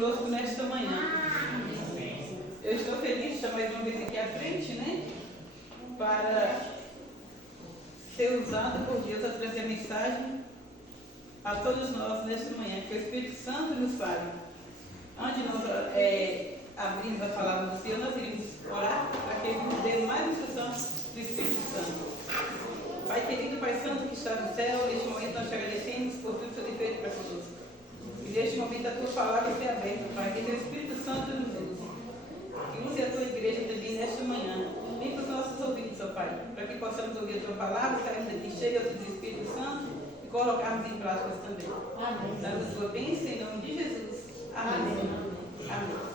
conosco nesta manhã. Eu estou feliz de estar mais uma vez aqui à frente, né? Para ser usado por Deus a trazer a mensagem a todos nós nesta manhã, que o Espírito Santo nos fale. Antes de nós abrirmos a palavra do Senhor, nós iremos orar para que Ele nos dê mais instrução do Espírito Santo. Pai querido, Pai Santo que está no céu, neste momento nós te agradecemos por tudo que o Senhor tem feito para conosco. E neste momento a tua palavra seja aberta, Pai, que teu Espírito Santo nos use. Que use a tua igreja também nesta manhã. Vem para os nossos ouvidos, ó Pai, para que possamos ouvir a tua palavra, sairmos daqui cheios do Espírito Santo e colocarmos em prática também. Amém. Dá-nos a tua bênção em nome de Jesus. Amém. Amém.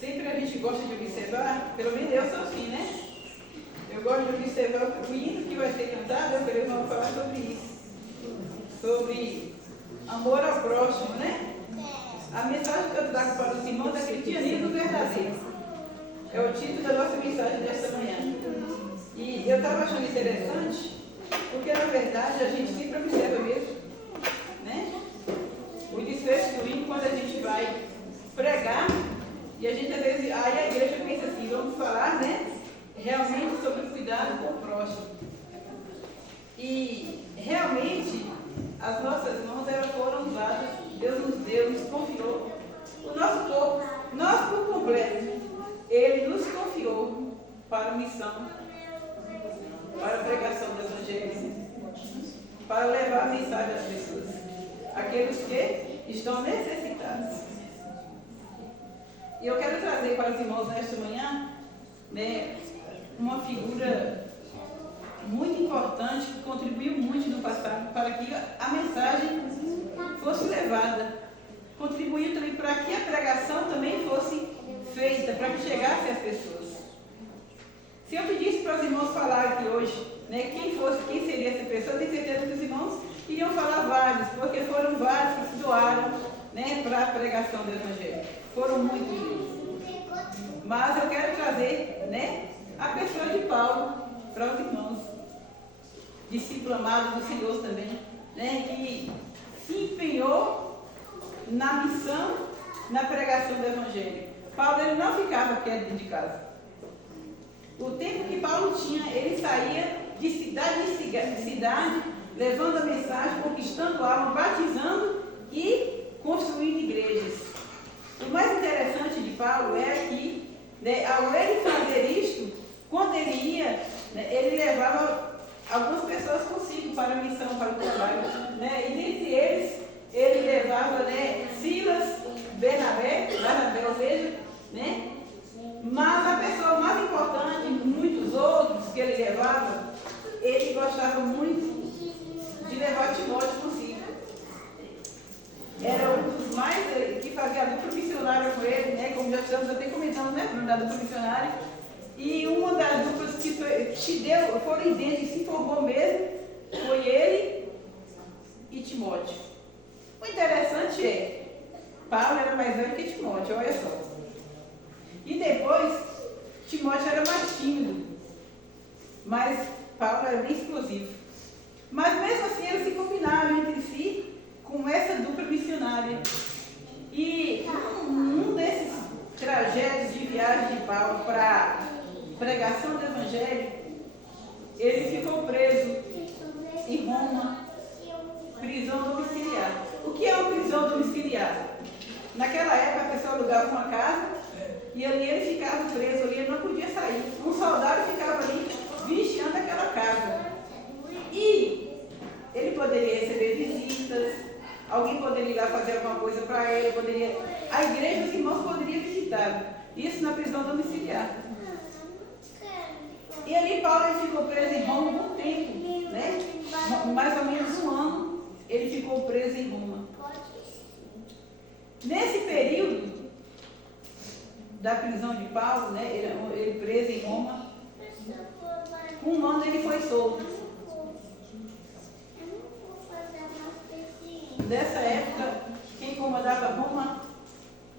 Sempre a gente gosta de observar, pelo menos eu sou assim, né? Eu gosto de observar o hino que vai ser cantado, eu quero vamos falar sobre isso. Sobre amor ao próximo, né? A mensagem que eu trago para os irmãos é cristianismo verdadeiro. É o título da nossa mensagem desta manhã. E eu estava achando interessante, porque na verdade a gente sempre observa mesmo, né? O desfecho do hino quando a gente vai pregar, e a gente às vezes, aí a igreja pensa assim, vamos falar, né? Realmente sobre o cuidado com o próximo. E realmente as nossas mãos elas foram usadas, Deus nos deu, nos confiou o nosso corpo, nós por completo, Ele nos confiou para a missão, para a pregação do Evangelho, para levar a mensagem às pessoas, aqueles que estão necessitados. E eu quero trazer para os irmãos nesta manhã, né, uma figura muito importante que contribuiu muito no passado para que a mensagem fosse levada. Contribuiu também para que a pregação também fosse feita, para que chegasse às pessoas. Se eu pedisse para os irmãos falar aqui hoje, né, quem seria essa pessoa, tenho certeza que os irmãos iriam falar vários, porque foram vários que se doaram, né, para a pregação do Evangelho. Foram muitos deles. Mas eu quero trazer, né, a pessoa de Paulo para os irmãos, discípulo amado do Senhor também, né, que se empenhou na missão, na pregação do Evangelho. Paulo ele não ficava quieto dentro de casa. O tempo que Paulo tinha, ele saía de cidade em cidade, levando a mensagem, conquistando almas, batizando e construindo igrejas. O mais interessante de Paulo é que, né, ao ele fazer isto, quando ele ia, né, ele levava algumas pessoas consigo para a missão, para o trabalho. Né? E dentre eles, ele levava, né, Silas, Bernabé, ou seja, né? Mas a pessoa mais importante, muitos outros que ele levava, ele gostava muito de levar Timóteo consigo. Era um dos mais que fazia a dupla missionária com ele, né? Como já estamos até comentando, né, da dupla missionária. E uma das duplas que foram idênticas e se formou mesmo, foi ele e Timóteo. O interessante é, Paulo era mais velho que Timóteo, olha só. E depois, Timóteo era mais tímido, mas Paulo era bem explosivo. Mas mesmo assim, eles se combinaram entre si com essa dupla missionária. E num desses trajetos de viagem de Paulo para pregação do Evangelho, ele ficou preso em Roma, prisão domiciliar. O que é uma prisão domiciliar? Naquela época a pessoa alugava uma casa e ali ele ficava preso, ali ele não podia sair. Um soldado ficava ali vigiando aquela casa. E ele poderia receber visitas, alguém poderia ir lá fazer alguma coisa para ele, a igreja, os irmãos poderiam visitar. Isso na prisão domiciliar. E ali Paulo ele ficou preso em Roma um bom tempo, né? Mais ou menos um ano ele ficou preso em Roma. Nesse período da prisão de Paulo, né, ele preso em Roma, com um ano ele foi solto. Nessa época, quem comandava Roma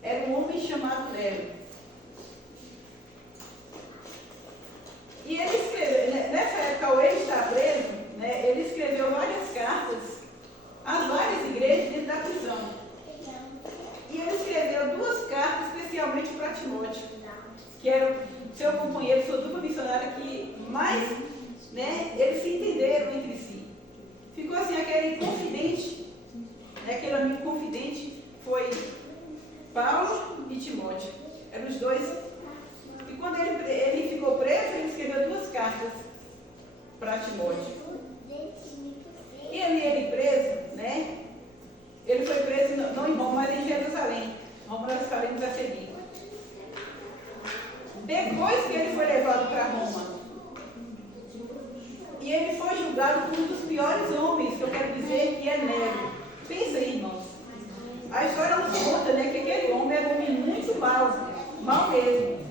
era um homem chamado Nero. E ele companheiros, sua dupla missionária que mais, né, eles se entenderam entre si. Ficou assim aquele confidente, né, aquele amigo confidente foi Paulo e Timóteo. Eram os dois. E quando ele ficou preso, ele escreveu 2 cartas para Timóteo. E ele preso, né? Ele foi preso não em Roma, mas em Jerusalém. Roma nós faremos a seguir. Depois que ele foi levado para Roma, e ele foi julgado por um dos piores homens, que eu quero dizer que é Nero. Pensa aí, irmãos. A história nos conta, né, que aquele homem era um homem muito mau, mau mesmo.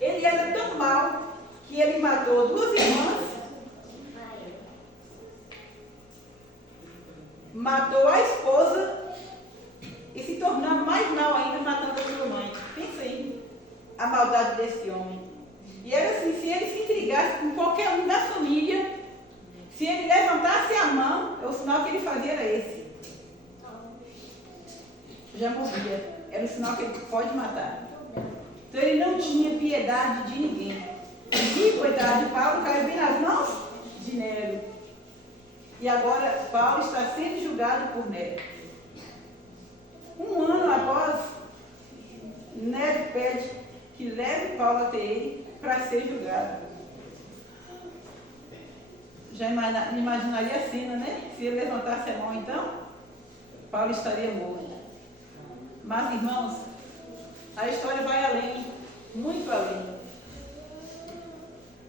Ele era tão mau que ele matou 2 irmãs, matou a esposa e se tornou mais mal ainda, matando a sua mãe. Pensa aí a maldade desse homem. E era assim, se ele se intrigasse com qualquer um da família, se ele levantasse a mão, o sinal que ele fazia era esse. Já morria. Era o sinal que ele pode matar. Então ele não tinha piedade de ninguém. E, coitado de Paulo, caiu bem nas mãos de Nero. E agora Paulo está sendo julgado por Nero. Um ano após, Nero pede que leve Paulo até ele para ser julgado. Já imaginaria a cena, né? Se ele levantasse a mão, então, Paulo estaria morto. Mas, irmãos, a história vai além, muito além.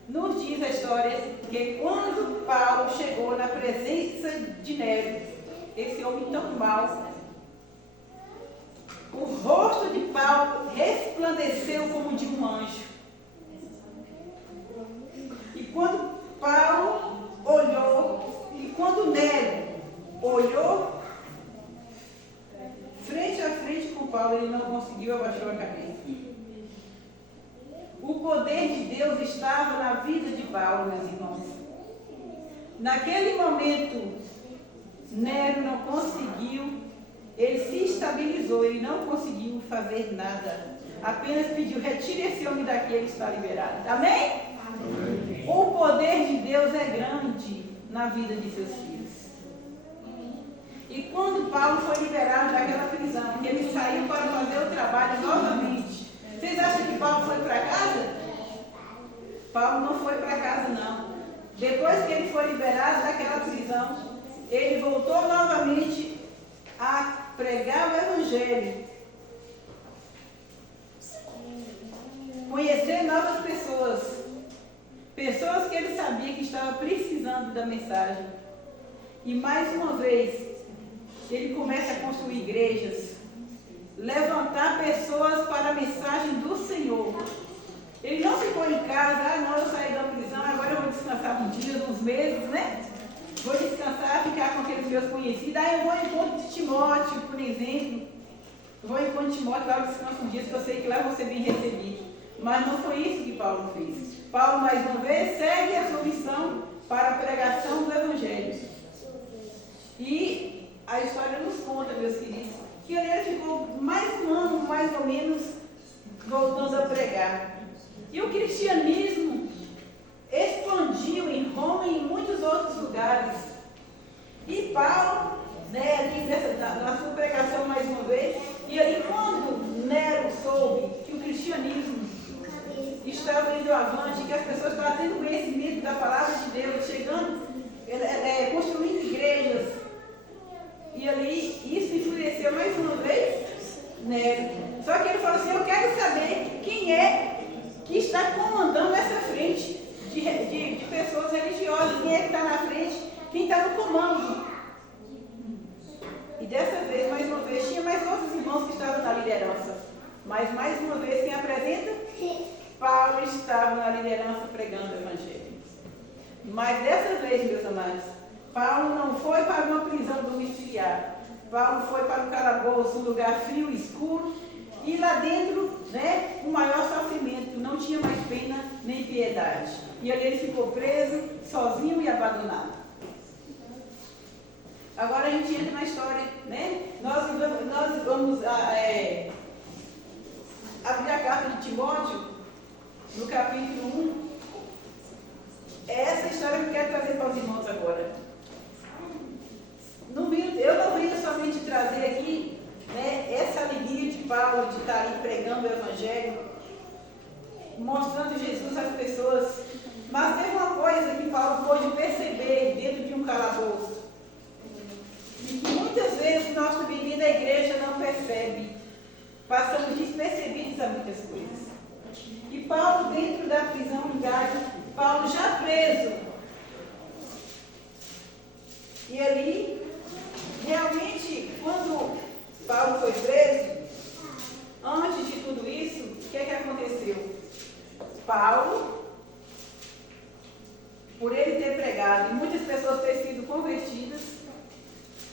Nos diz a história que quando Paulo chegou na presença de Nero, esse homem tão mau, o rosto de Paulo resplandeceu como de um anjo. E quando Paulo olhou, e quando Nero olhou, frente a frente com Paulo, ele não conseguiu, abaixou a cabeça. O poder de Deus estava na vida de Paulo, meus irmãos. Naquele momento, Nero não conseguiu, ele se estabilizou, ele não conseguiu fazer nada. Apenas pediu, retire esse homem daqui, ele está liberado. Amém? Amém. O poder de Deus é grande na vida de seus filhos. E quando Paulo foi liberado daquela prisão, que ele saiu para fazer o trabalho novamente, vocês acham que Paulo foi para casa? Paulo não foi para casa, não. Depois que ele foi liberado daquela prisão, ele voltou novamente a pregar o Evangelho, conhecer novas pessoas, pessoas que ele sabia que estavam precisando da mensagem. E mais uma vez, ele começa a construir igrejas, levantar pessoas para a mensagem do Senhor. Ele não ficou em casa, não, eu saí da prisão, agora eu vou descansar uns dias, uns meses, né? Vou descansar, ficar com aqueles meus conhecidos. Aí eu vou em encontro de Timóteo, por exemplo. Eu vou em encontro de Timóteo, lá eu descanso uns dias, que eu sei que lá eu vou ser bem recebido. Mas não foi isso que Paulo fez. Paulo, mais uma vez, segue a sua missão para a pregação do Evangelho. E a história nos conta, meus queridos, que ele ficou mais um ano, mais ou menos, voltando a pregar. E o cristianismo expandiu em Roma e em muitos outros lugares. E Paulo, né, ali na sua pregação mais uma vez, e ali quando Nero soube que o cristianismo estava indo avante, que as pessoas estavam tendo conhecimento da palavra de Deus, chegando, construindo igrejas, e ali isso enfureceu mais uma vez Nero. Só que ele falou assim, eu quero saber quem é que está comandando essa frente de pessoas religiosas, quem é que está na frente, quem está no comando. E dessa vez, mais uma vez, tinha mais outros irmãos que estavam na liderança. Mas mais uma vez, quem apresenta? Paulo estava na liderança pregando o Evangelho. Mas dessa vez, meus amados, Paulo não foi para uma prisão domiciliar. Paulo foi para um calabouço, um lugar frio e escuro. E lá dentro, né, o maior sofrimento, não tinha mais pena nem piedade. E ali ele ficou preso, sozinho e abandonado. Agora a gente entra na história, né? Nós vamos abrir a carta de Timóteo, no capítulo 1. É essa história que eu quero trazer para os irmãos agora. Eu não venho somente trazer aqui, né, essa alegria de Paulo de estar ali pregando o Evangelho, mostrando Jesus às pessoas, mas teve uma coisa que Paulo pôde perceber dentro de um calabouço, e que muitas vezes nós também dentro da igreja não percebe, passamos despercebidos a muitas coisas. E Paulo, dentro da prisão em Gálatas, Paulo já preso, e ali, realmente, quando Paulo foi preso, antes de tudo isso, o que é que aconteceu? Paulo, por ele ter pregado e muitas pessoas terem sido convertidas,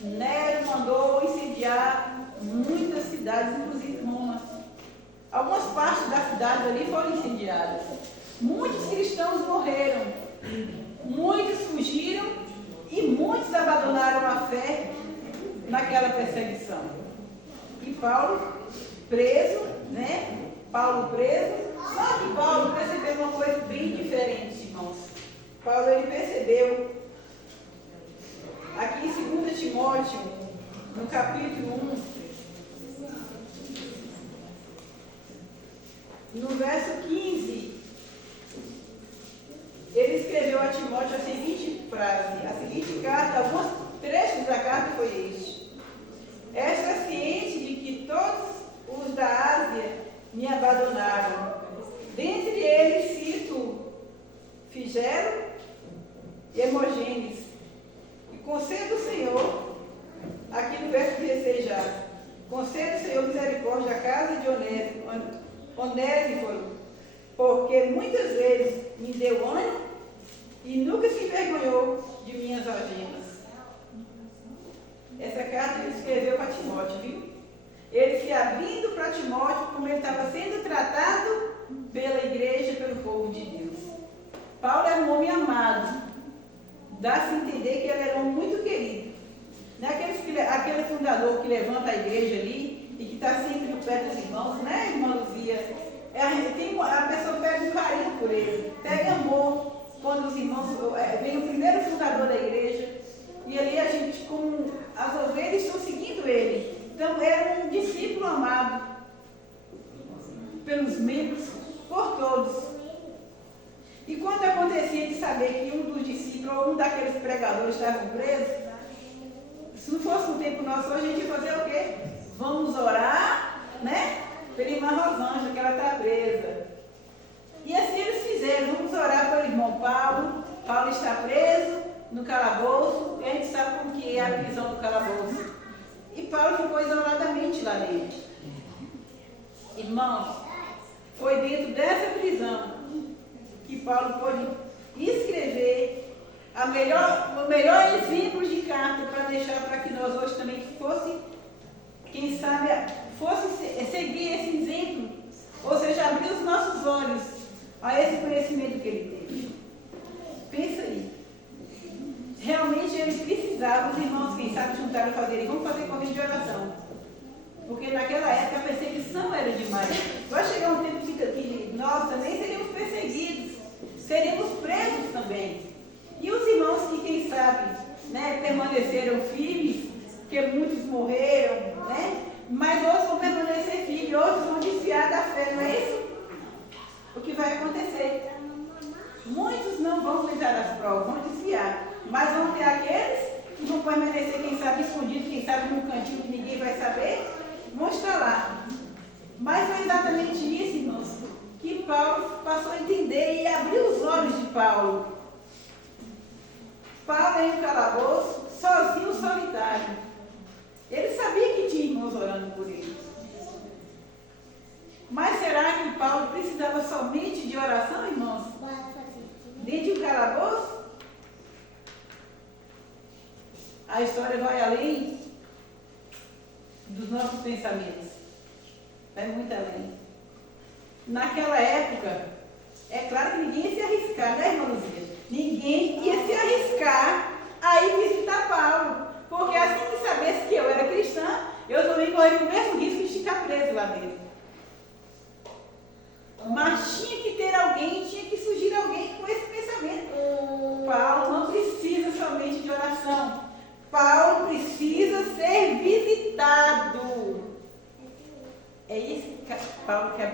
Nero mandou incendiar muitas cidades, inclusive Roma. Algumas partes da cidade ali foram incendiadas. Muitos cristãos morreram, muitos fugiram e muitos abandonaram a fé naquela perseguição. E Paulo preso, né? Paulo preso, só que Paulo percebeu uma coisa bem diferente, irmãos. Paulo, ele percebeu, aqui em 2 Timóteo, no capítulo 1, no verso 15, ele escreveu a Timóteo a seguinte frase, a seguinte carta, alguns trechos da carta foi este: "Esta ciente de que todos os da Ásia me abandonaram. Dentre eles cito Figelo e Hermogênes. E conceda o Senhor", aqui no verso 16 já, "conceda o Senhor misericórdia à casa de Onésiforo, porque muitas vezes me deu ânimo e nunca se envergonhou de minhas algemas." Essa carta ele escreveu para Timóteo, viu? Ele se abrindo para Timóteo, como ele estava sendo tratado pela igreja, pelo povo de Deus. Paulo era um homem amado. Dá-se a entender que ele era um muito querido. Não é aquele fundador que levanta a igreja ali e que está sempre no pé dos irmãos, né, irmã Luzia? A pessoa pega um carinho por ele, pega amor quando os irmãos. Vem o primeiro fundador da igreja e ali a gente, como as ovelhas, estão seguindo ele. Então, era um discípulo amado pelos membros, por todos. E quando acontecia de saber que um dos discípulos, ou um daqueles pregadores, estavam presos, se não fosse um tempo nosso hoje, a gente ia fazer o quê? Vamos orar, né? Pela irmã Rosângela, que ela está presa. E assim eles fizeram, vamos orar pelo irmão Paulo. Paulo está preso no calabouço, e a gente sabe como que é a prisão do calabouço. E Paulo ficou isoladamente lá dentro. Irmãos, foi dentro dessa prisão que Paulo pôde escrever o melhor exemplo de carta para deixar para que nós hoje também fosse, quem sabe, fosse seguir esse exemplo, ou seja, abrir os nossos olhos a esse conhecimento que ele teve. Pensa aí. Realmente ele precisava, os irmãos, quem sabe, juntaram a fazer, vamos fazer corrida de oração. Porque naquela época a perseguição era demais. Vai chegar um tempo que nós também seríamos perseguidos, seríamos presos também. E os irmãos que, quem sabe, né, permaneceram firmes, porque muitos morreram, né? Mas outros vão permanecer firmes, outros vão desviar da fé, não é isso? O que vai acontecer? Muitos não vão aguentar as provas, vão desviar. Mas vão ter aqueles que vão permanecer, quem sabe, escondidos, quem sabe, num cantinho que ninguém vai saber, vão estar lá. Mas foi exatamente isso, irmãos, que Paulo passou a entender e abriu os olhos de Paulo. Paulo em um calabouço, sozinho, solitário. Ele sabia que tinha irmãos orando por ele. Mas será que Paulo precisava somente de oração, irmãos? Dentro de um calabouço? A história vai além dos nossos pensamentos. Vai muito além. Naquela época, é claro que ninguém ia se arriscar, né, irmã Luzia? Ninguém ia se arriscar a ir visitar Paulo. Porque assim que sabesse que eu era cristã, eu também correria o mesmo risco de ficar preso lá dentro. Mas tinha que ter alguém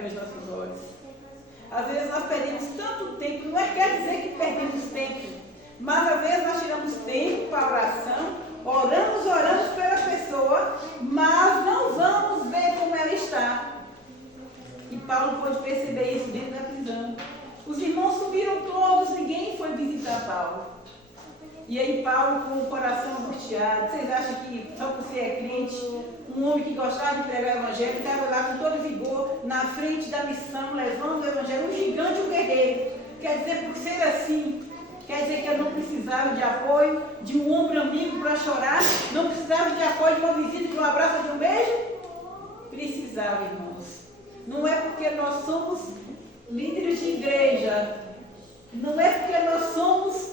abrir os nossos olhos. Às vezes nós perdemos tanto tempo, não quer dizer que perdemos tempo, mas às vezes nós tiramos tempo para a oração, oramos pela pessoa, mas não vamos ver como ela está. E Paulo pôde perceber isso dentro da prisão. Os irmãos subiram todos, ninguém foi visitar Paulo. E aí Paulo, com o coração angustiado, vocês acham que só por ser crente, um homem que gostava de pregar o evangelho, estava lá com todo vigor, na frente da missão, levando o evangelho, um gigante, um guerreiro. Quer dizer, por ser assim, quer dizer que eu não precisava de apoio, de um ombro amigo para chorar, não precisava de apoio de uma visita, de um abraço, de um beijo? Precisava, irmãos. Não é porque nós somos líderes de igreja, não é porque nós somos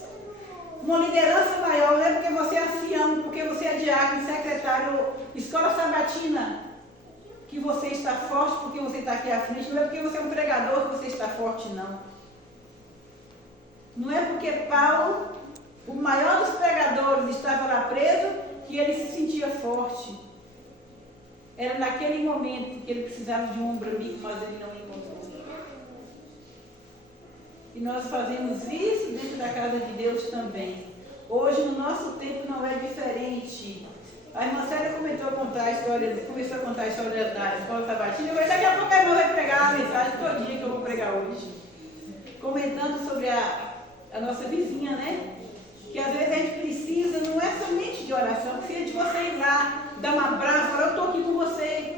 uma liderança maior, não é porque você é ancião, porque você é diácono, secretário, escola sabatina, que você está forte porque você está aqui à frente, não é porque você é um pregador que você está forte, não. Não é porque Paulo, o maior dos pregadores, estava lá preso, que ele se sentia forte. Era naquele momento que ele precisava de um ombro amigo, mas ele não encontrou. E nós fazemos isso dentro da casa de Deus também. Hoje, no nosso tempo, não é diferente. A irmã Célia começou a contar a história da escola sabatina, mas daqui a pouco a irmã vai pregar a mensagem todinha que eu vou pregar hoje. Comentando sobre a nossa vizinha, né? Que às vezes a gente precisa, não é somente de oração, precisa de você ir lá, dar um abraço, falar, eu estou aqui com você.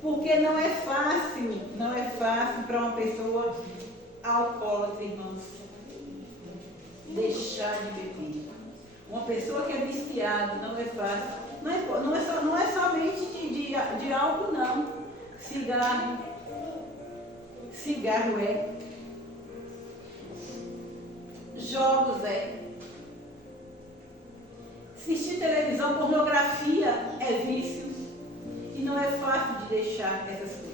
Porque não é fácil para uma pessoa alcoólatra, irmãos, deixar de beber. Uma pessoa que é viciada, não é fácil. Não é somente de álcool, não. Cigarro é. Jogos é. Assistir televisão, pornografia é vício. E não é fácil de deixar essas coisas.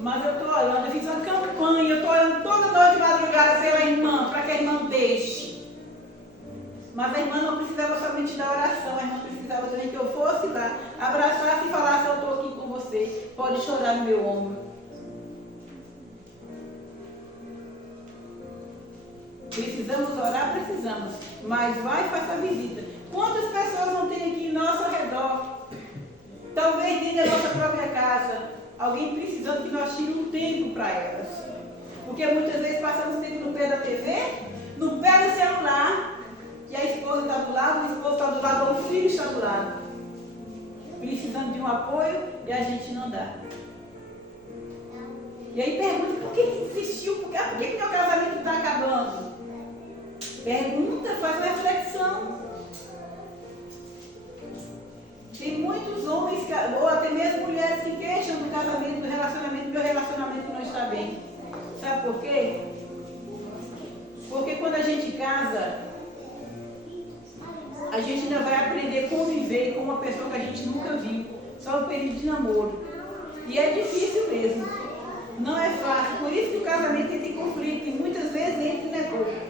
Mas eu estou orando, eu fiz uma campanha, eu estou orando toda noite de madrugada pela irmã, para que a irmã deixe. Mas a irmã não precisava somente da oração, a irmã precisava também que eu fosse lá, abraçasse e falasse, eu estou aqui com você, pode chorar no meu ombro. Precisamos orar? Precisamos. Mas vai e faça a visita. Quantas pessoas não tem aqui em nosso redor? Talvez dentro da nossa própria casa. Alguém precisando que nós tiremos um tempo para elas. Porque muitas vezes passamos tempo no pé da TV, no pé do celular, e a esposa está do lado, o esposo está do lado, ou o filho está do lado. Precisando de um apoio e a gente não dá. E aí pergunta, por que desistiu? Por que meu casamento está acabando? Pergunta, faz uma reflexão. Tem muitos homens, ou até mesmo mulheres que queixam do casamento, do relacionamento, meu relacionamento não está bem. Sabe por quê? Porque quando a gente casa, a gente ainda vai aprender a conviver com uma pessoa que a gente nunca viu, só no período de namoro. E é difícil mesmo. Não é fácil. Por isso que o casamento tem conflito e muitas vezes entra e negócio.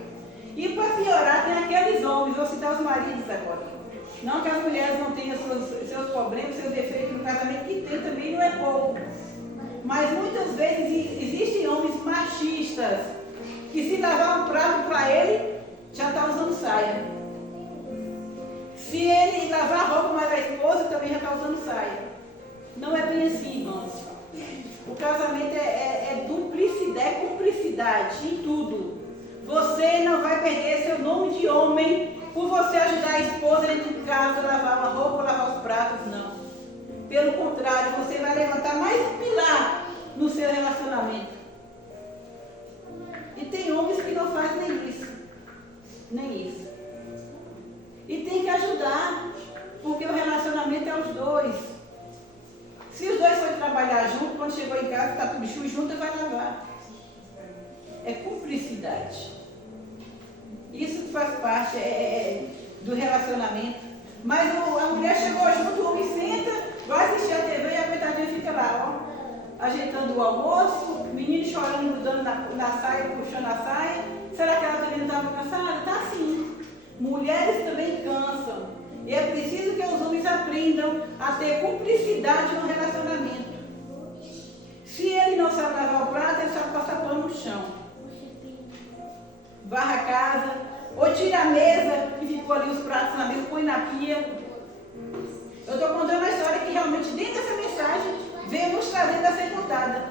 E para piorar, tem aqueles homens, vou citar os maridos agora. Não que as mulheres não tenham seus problemas, seus defeitos no casamento, que tem também, não é pouco. Mas muitas vezes existem homens machistas que se lavar um prato para ele, já está usando saia. Se ele lavar a roupa mais a esposa, também já está usando saia. Não é bem assim, irmãos. O casamento é duplicidade, é cumplicidade em tudo. Você não vai perder seu nome de homem por você ajudar a esposa dentro de casa a lavar uma roupa, lavar os pratos, não. Pelo contrário, você vai levantar mais um pilar no seu relacionamento. E tem homens que não fazem nem isso. Nem isso. E tem que ajudar, porque o relacionamento é os dois. Se os dois forem trabalhar junto, quando chegou em casa, está tudo junto, vai lavar. É cumplicidade. Isso faz parte do relacionamento. Mas a mulher chegou junto, o homem senta, vai assistir a TV e a coitadinha fica lá, ó, ajeitando o almoço, o menino chorando, mudando na saia, puxando a saia. Será que ela também não estava cansada? Está sim. Mulheres também cansam. E é preciso que os homens aprendam a ter cumplicidade no relacionamento. Se ele não sabe lavar o prato, ele sabe passar pano no chão. Varra a casa, ou tira a mesa que ficou ali os pratos na mesa, põe na pia. Eu estou contando uma história que realmente dentro dessa mensagem veio nos trazendo a ser contada.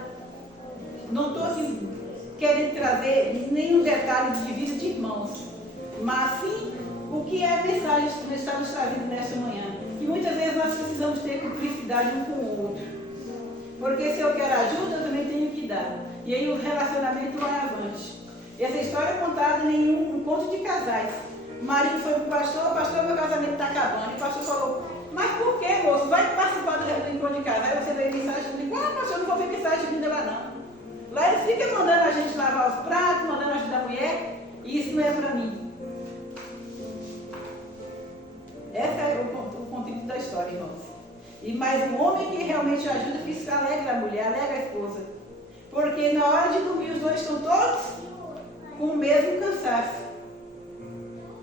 Não estou aqui querendo trazer nenhum detalhe de vida de irmãos, mas sim o que é a mensagem que está nos trazendo nesta manhã. E muitas vezes nós precisamos ter cumplicidade um com o outro. Porque se eu quero ajuda, eu também tenho que dar. E aí o relacionamento vai avante. Essa história é contada em um encontro de casais. O marido foi para o pastor, meu casamento está acabando. E o pastor falou, mas por que, moço? Vai participar do encontro de casais. Aí você vê mensagem e diz, pastor, eu não vou ver mensagem vinda lá não. Lá eles ficam mandando a gente lavar os pratos, mandando ajudar a mulher. E isso não é para mim. Esse é o conteúdo da história, irmãos. E mais um homem que realmente ajuda, que isso alegra a mulher, alegra a esposa. Porque na hora de dormir, os dois estão todos com o mesmo cansaço.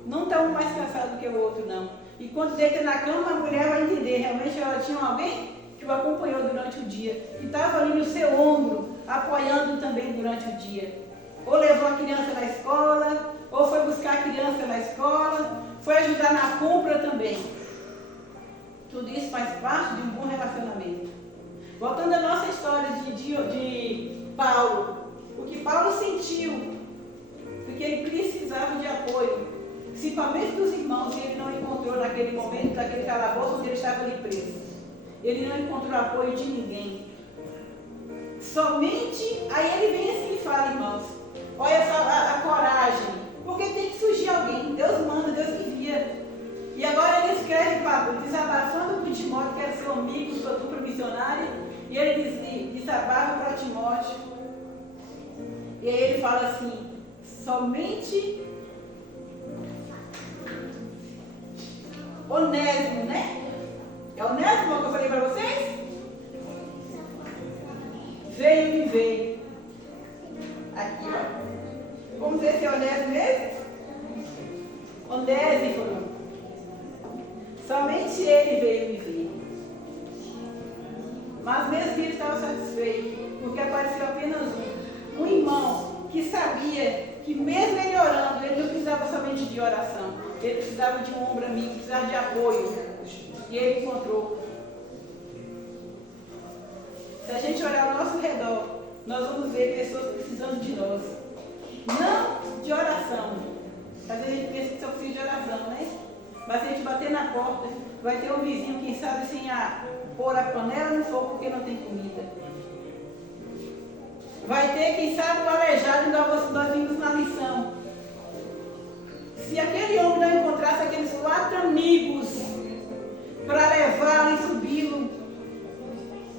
Não está um mais cansado do que o outro, não. E quando deita na cama, a mulher vai entender. Realmente ela tinha alguém que o acompanhou durante o dia. Que estava ali no seu ombro, apoiando também durante o dia. Ou levou a criança na escola, ou foi buscar a criança na escola, foi ajudar na compra também. Tudo isso faz parte de um bom relacionamento. Voltando à nossa história de Paulo. O que Paulo sentiu, porque ele precisava de apoio, principalmente dos irmãos, que ele não encontrou naquele momento, naquele calabouço onde ele estava ali preso. Ele não encontrou apoio de ninguém. Somente, aí ele vem assim e fala, irmãos, olha só a coragem, porque tem que surgir alguém, Deus manda, Deus envia. E agora ele escreve, desabafando para Timóteo, que era seu amigo, sua dupla missionária, e ele desabafa para Timóteo. E aí ele fala assim, somente Onésimo, né? É Onésimo que eu falei para vocês? Veio me ver. Aqui, ó. Vamos ver se é Onésimo mesmo? Onésimo. Somente ele veio me ver. Mas mesmo ele estava satisfeito, porque apareceu apenas um irmão que sabia que mesmo ele orando, ele não precisava somente de oração. Ele precisava de um ombro amigo, precisava de apoio. E ele encontrou. Se a gente olhar ao nosso redor, nós vamos ver pessoas precisando de nós. Não de oração. Às vezes a gente pensa que só precisa de oração, né? Mas se a gente bater na porta, vai ter um vizinho, quem sabe, sem pôr a panela no fogo porque não tem comida. Vai ter, quem sabe, o aleijado, nós vimos na lição. Se aquele homem não encontrasse aqueles 4 amigos para levá-lo e subi-lo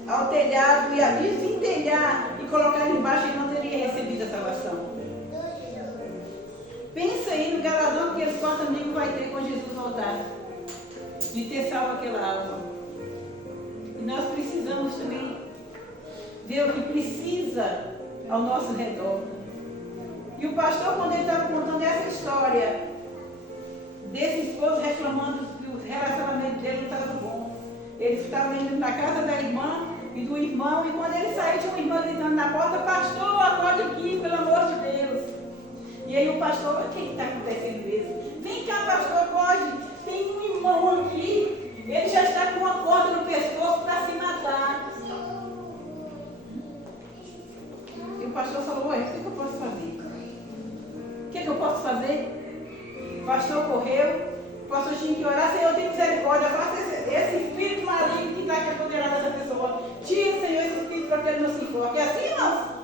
ao telhado e ali desentelhar e colocar ele embaixo, ele não teria recebido a salvação. Pensa aí no galardão que aqueles 4 amigos vai ter quando Jesus voltar, de ter salvo aquela alma. E nós precisamos também ver o que precisa ao nosso redor. E o pastor, quando ele estava contando essa história desse esposo reclamando que o relacionamento dele não estava bom, ele estava indo na casa da irmã e do irmão, e quando ele saiu, tinha uma irmã gritando na porta, pastor, acorde aqui, pelo amor de Deus. E aí o pastor, o que está acontecendo mesmo? Vem cá, pastor, acorde, tem um irmão aqui, ele já está com uma corda no pescoço para se matar. E o pastor falou, ué, o que eu posso fazer? O que eu posso fazer? O pastor correu, o pastor tinha que orar, Senhor, tem misericórdia, faça esse espírito maligno que está aqui apoderado dessa pessoa. Tira, Senhor, esse espírito para que ele não se enfoque. É assim, irmãos?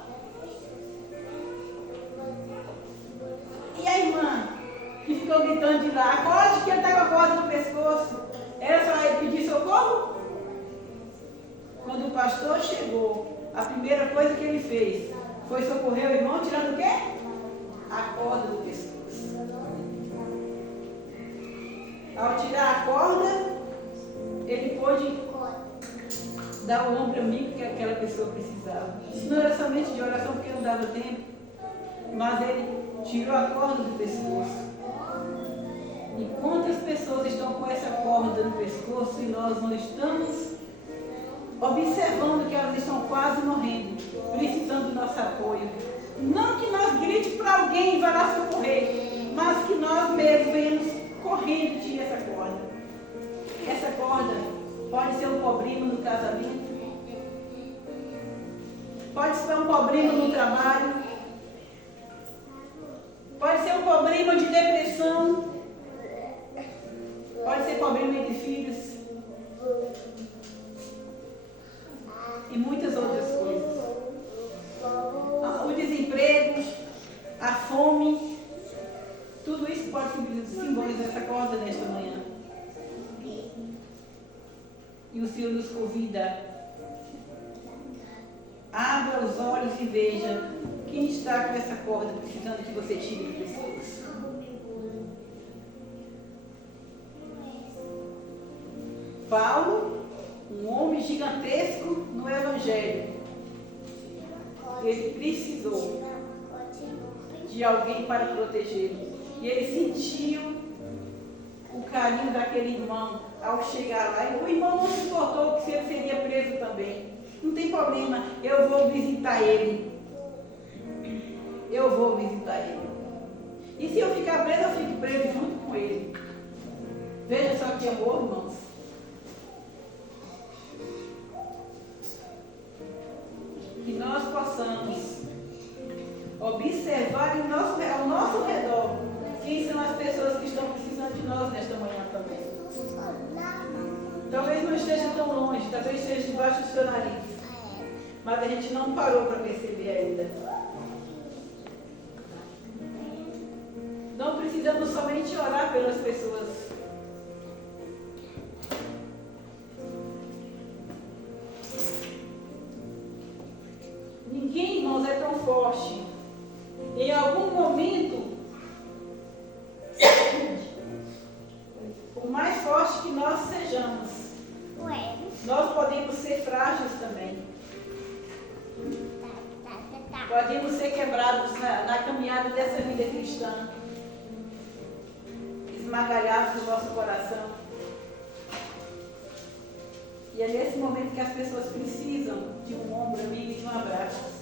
E a irmã, que ficou gritando de lá, acorde que ele está com a corda no pescoço. Era só ele pedir socorro? Quando o pastor chegou, a primeira coisa que ele fez foi socorrer o irmão, tirando o quê? A corda do pescoço. Ao tirar a corda, ele pôde dar o ombro amigo que aquela pessoa precisava. Isso não era somente de oração, porque não dava tempo, mas ele tirou a corda do pescoço. E quantas pessoas estão com essa corda no pescoço e nós não estamos observando que elas estão quase morrendo, precisando do nosso apoio. Não que nós grite para alguém e vá lá socorrer, mas que nós mesmos venhamos correndo e tirar essa corda. Essa corda pode ser um problema no casamento, pode ser um problema no trabalho, pode ser um problema de depressão, pode ser problema de filhos e muitas outras coisas. O desemprego, a fome, tudo isso pode simbolizar essa corda nesta manhã. E o Senhor nos convida: abra os olhos e veja quem está com essa corda precisando que você tire do pescoço. Paulo, um homem gigantesco no Evangelho, ele precisou de alguém para protegê-lo. E ele sentiu o carinho daquele irmão ao chegar lá. E o irmão não se importou que se ele seria preso também. Não tem problema, eu vou visitar ele. Eu vou visitar ele. E se eu ficar preso, eu fico preso junto com ele. Veja só que amor, irmãos. Que nós possamos observar ao nosso redor quem são as pessoas que estão precisando de nós nesta manhã também. Talvez não esteja tão longe, talvez esteja debaixo do seu nariz, mas a gente não parou para perceber ainda. Não precisamos somente orar pelas pessoas. Ninguém, irmãos, é tão forte. Em algum momento, por mais forte que nós sejamos, nós podemos ser frágeis também. Podemos ser quebrados na caminhada dessa vida cristã, esmagalhados no nosso coração. E é nesse momento que as pessoas precisam de um ombro amigo e de um abraço.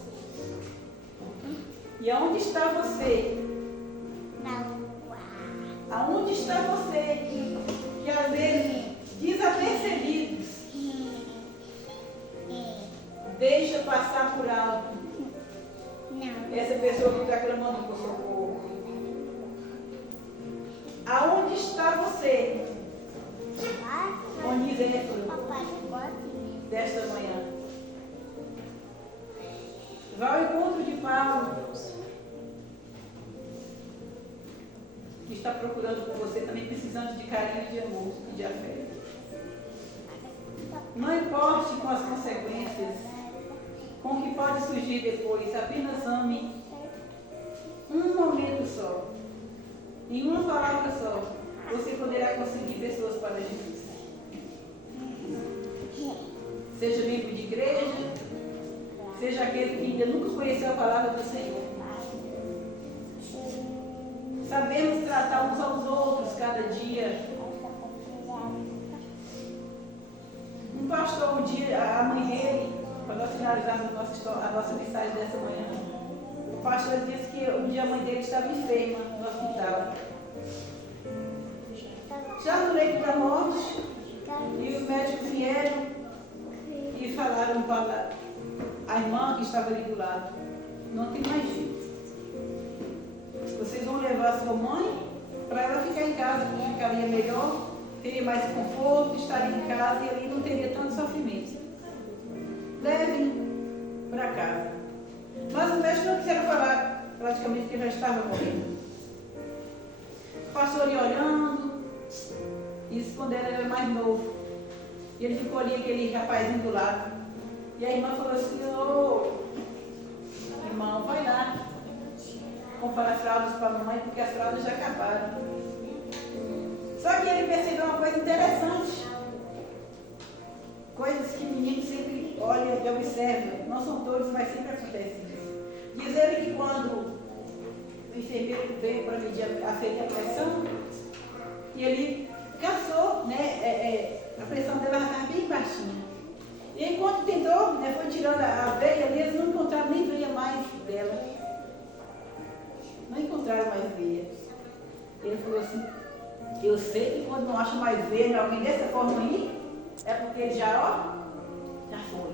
E aonde está você? Aonde está você? Que às vezes, desapercebidos, deixa passar por alto essa pessoa que está clamando por socorro. Aonde está você? Oníseforo, desta manhã. Vá ao encontro de Paulo, que está procurando por você, também precisando de carinho, de amor e de afeto. Não importe com as consequências, com o que pode surgir depois, apenas ame um momento só. Em uma palavra só, você poderá conseguir pessoas para Jesus. Seja membro de igreja, seja aquele que ainda nunca conheceu a palavra do Senhor. Sabemos tratar uns aos outros cada dia. Um pastor, um dia, a mãe dele, quando nós finalizarmos a nossa mensagem dessa manhã, o pastor disse que um dia a mãe dele estava enferma no hospital. Já no leito da morte, e os médicos vieram e falaram para a irmã que estava ali do lado: não tem mais jeito. Vocês vão levar a sua mãe para ela ficar em casa, que ficaria melhor, teria mais conforto, estaria em casa e ali não teria tanto sofrimento. Levem para casa. Mas os médicos não quiseram falar, praticamente, que ele já estava morrendo. O pastor ia olhando, isso quando ele era mais novo. E ele ficou ali, aquele rapazinho do lado. E a irmã falou assim: ô, irmão, vai lá comprar as fraldas para a mamãe, porque as fraldas já acabaram. Só que ele percebeu uma coisa interessante. Coisas que ninguém sempre olha e observa. Não são todos, mas sempre acontece isso. Diz ele que quando o enfermeiro veio para medir a pressão, E ele cansou, né? A pressão dela estava bem baixinha. E enquanto tentou, né, foi tirando a veia ali, eles não encontraram nem veia mais dela. Não encontraram mais veia. Ele falou assim, eu sei que quando não acha mais veia em alguém dessa forma aí, é porque ele já foi.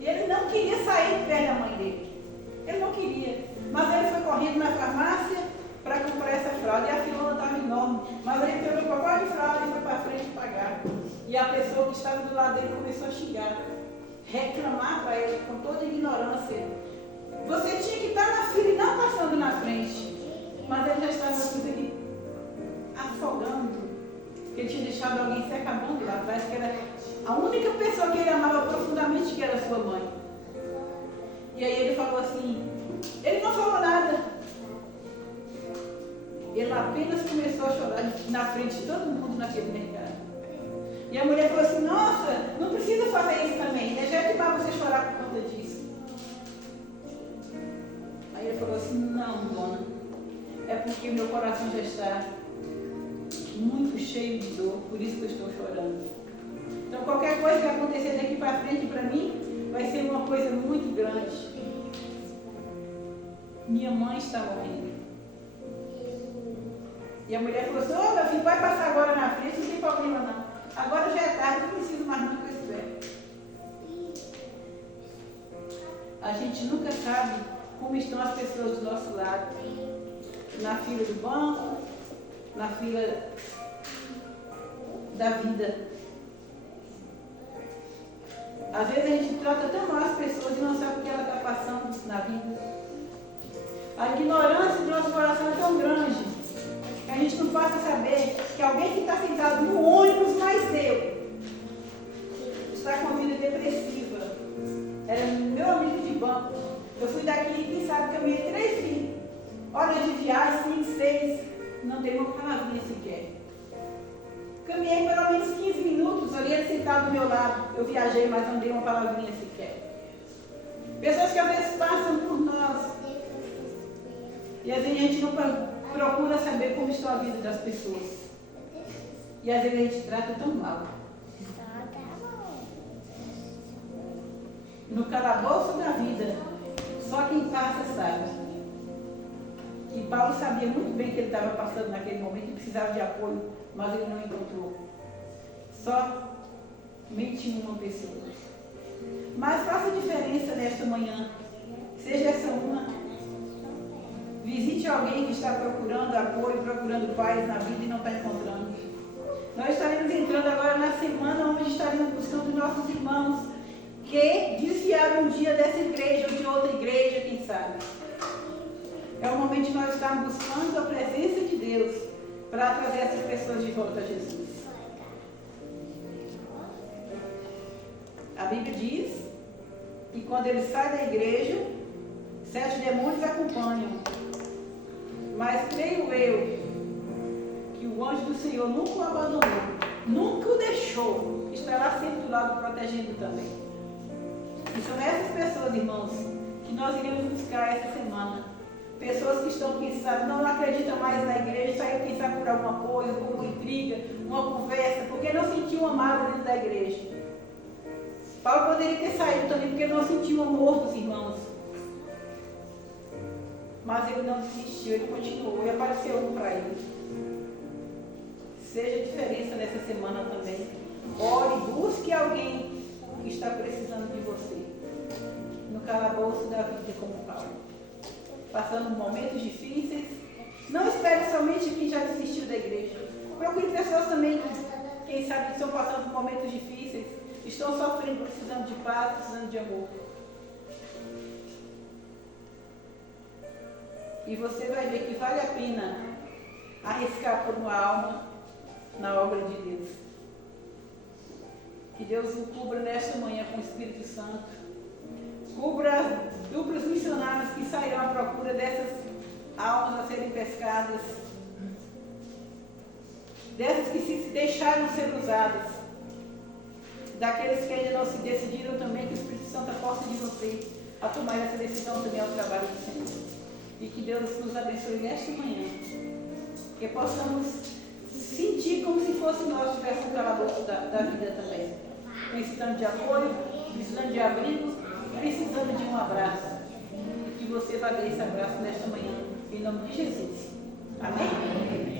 E ele não queria sair de perto da mãe dele. Ele não queria. Mas ele foi correndo na farmácia para comprar essa fralda. E a fila estava enorme. Mas ele pegou o pacote de fralda e foi para frente pagar. E a pessoa que estava do lado dele começou a xingar, reclamar para ele com toda a ignorância. Você tinha que estar na fila e não passando na frente. Mas ele já estava ali afogando. Porque ele tinha deixado alguém se acabando lá atrás, que era a única pessoa que ele amava profundamente, que era sua mãe. E aí ele falou assim, ele não falou nada. Ele apenas começou a chorar na frente de todo mundo naquele mercado. E a mulher falou assim, nossa, não precisa fazer isso também, né? Já é demais você chorar por conta disso. Aí ele falou assim, não, dona, é porque meu coração já está muito cheio de dor, por isso que eu estou chorando. Então qualquer coisa que acontecer daqui para frente para mim, vai ser uma coisa muito grande. Minha mãe está morrendo. E a mulher falou assim, ô meu filho, vai passar agora na frente, não tem problema não. Agora já é tarde, não preciso mais nunca estiver. A gente nunca sabe como estão as pessoas do nosso lado. Na fila do banco, na fila da vida. Às vezes a gente trata tão mal as pessoas e não sabe o que ela está passando na vida. A ignorância do nosso coração é tão grande que a gente não passa a saber que alguém que está sentado no ônibus mais seu está com a vida depressiva. Era meu amigo de banco. Eu fui daqui, quem sabe, caminhei 3 horas de viagem, 5, 6, não dei uma palavrinha sequer. Caminhei pelo menos 15 minutos, ali ele sentado do meu lado. Eu viajei, mas não dei uma palavrinha sequer. Pessoas que às vezes passam por nós. E às vezes a gente não procura saber como está a vida das pessoas. E às vezes a gente trata tão mal. No calabouço da vida, só quem passa sabe. E Paulo sabia muito bem que ele estava passando naquele momento e precisava de apoio, mas ele não encontrou. Somente uma pessoa. Mas faça diferença nesta manhã. Seja essa uma. Visite alguém que está procurando apoio, procurando paz na vida e não está encontrando. Nós estaremos entrando agora na semana onde estaremos buscando nossos irmãos que desviaram um dia dessa igreja ou de outra igreja, quem sabe. É o momento de nós estarmos buscando a presença de Deus para trazer essas pessoas de volta a Jesus. A Bíblia diz que quando ele sai da igreja, 7 demônios acompanham. Mas creio eu que o anjo do Senhor nunca o abandonou, nunca o deixou, estará sempre do lado protegendo também. E são essas pessoas, irmãos, que nós iremos buscar essa semana. Pessoas que estão, quem sabe, não acreditam mais na igreja, saiu, quem sabe, por alguma coisa, por uma intriga, uma conversa, porque não sentiu amado dentro da igreja. Paulo poderia ter saído também, porque não sentiu amor dos irmãos. Mas ele não desistiu, ele continuou e apareceu um para ele. Seja a diferença nessa semana também. Ore, busque alguém que está precisando de você. No calabouço da vida, como Paulo. Passando momentos difíceis. Não espere somente quem já desistiu da igreja. Procure pessoas também, quem sabe, que estão passando por momentos difíceis. Estão sofrendo, precisando de paz, precisando de amor. E você vai ver que vale a pena arriscar por uma alma na obra de Deus. Que Deus o cubra nesta manhã com o Espírito Santo. Cubra as duplas missionárias que sairão à procura dessas almas a serem pescadas. Dessas que se deixaram ser usadas. Daqueles que ainda não se decidiram também, que o Espírito Santo aposta de você a tomar essa decisão também ao trabalho do Senhor. E que Deus nos abençoe nesta manhã. Que possamos sentir como se fosse nós estivéssemos calabouço da vida também. Precisando de apoio, precisando de abrigo, precisando de um abraço. E que você vai dar esse abraço nesta manhã, em nome de Jesus. Amém?